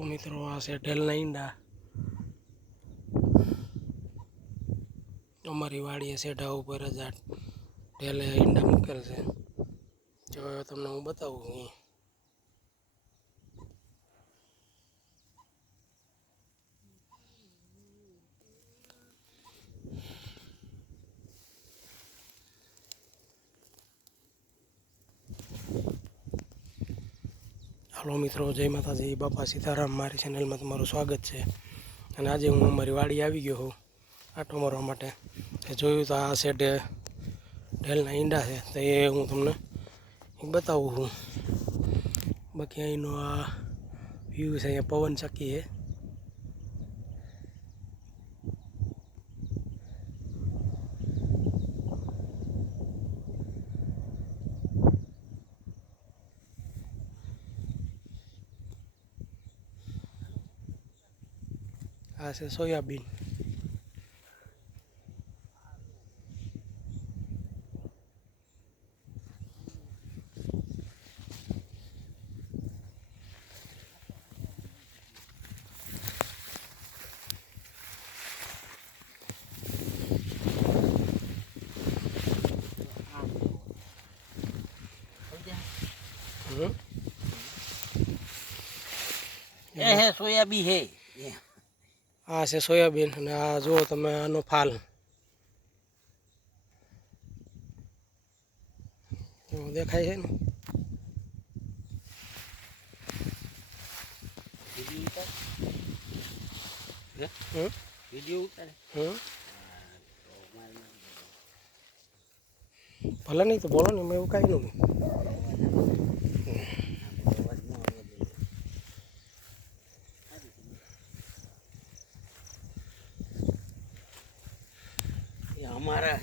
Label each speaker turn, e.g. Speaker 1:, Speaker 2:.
Speaker 1: મિત્રો આ છે ઢેલના ઈંડા. અમારી વાડીએ સેઢા ઉપર જ આ ઢેલે ઈંડા મૂકેલ છે. જો તમને હું બતાવું અહીં હાલો મિત્રો, જય માતાજી. બાપા સીતારામ મારી ચેનલમાં તમારું સ્વાગત છે. અને આજે હું અમારી વાડી આવી ગયો છું આટો મારવા માટે. જોયું તો આ સેટે ઢેલના ઈંડા છે. તો એ હું તમને બતાવું છું બાકી અહીંનો આ વ્યૂ છે, અહીંયા પવન ચક્કી છે. આ છે સોયાબીન
Speaker 2: હે સોયાબી હે.
Speaker 1: આ છે સોયાબીન અને આ જુઓ તમે આનો ફાલ. એવું દેખાય છે ને? ભલે નહીં તો બોલો ને મેં એવું કાંઈ નહીં marah.